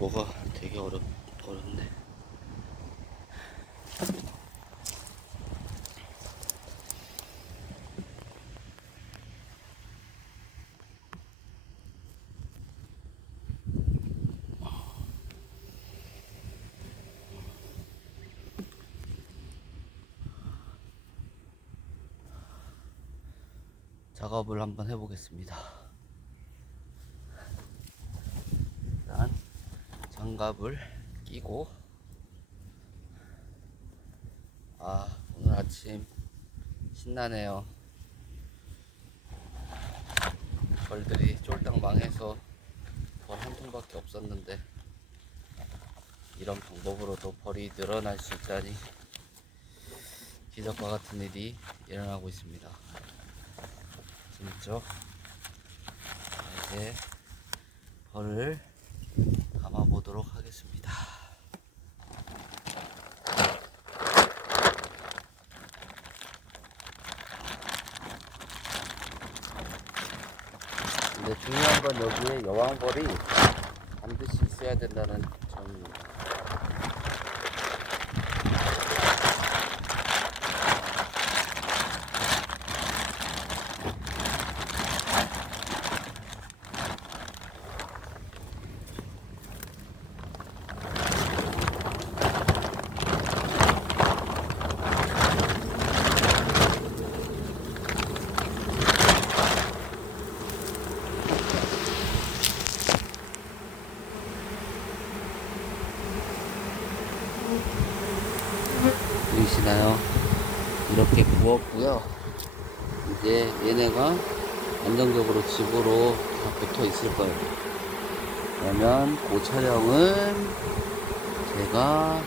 뭐가 되게 어렵, 어렵네. 작업을 한번 해보겠습니다. 일단 장갑을 끼고 아 오늘 아침 신나네요. 벌들이 쫄딱 망해서 벌 한 통밖에 없었는데 이런 방법으로도 벌이 늘어날 수 있다니 기적과 같은 일이 일어나고 있습니다. 재밌죠? 자, 이제 벌을 보도록 하겠습니다. 근데 중요한 건 여기에 여왕벌이 반드시 있어야 된다는 점입니다. 보이시나요? 이렇게 구웠고요. 이제 얘네가 안정적으로 집으로 다 붙어 있을 거예요. 그러면 그 촬영은 제가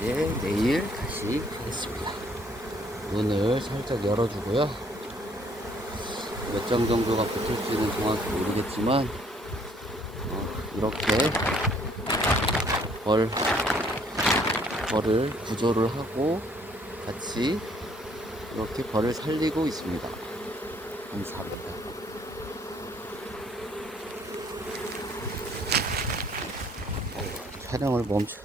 이제 내일 다시 하겠습니다. 문을 살짝 열어주고요. 몇 장 정도가 붙을지는 정확히 모르겠지만 어, 이렇게 벌 벌을 구조를 하고 같이 이렇게 벌을 살리고 있습니다. 감사합니다. 촬영을 멈춰.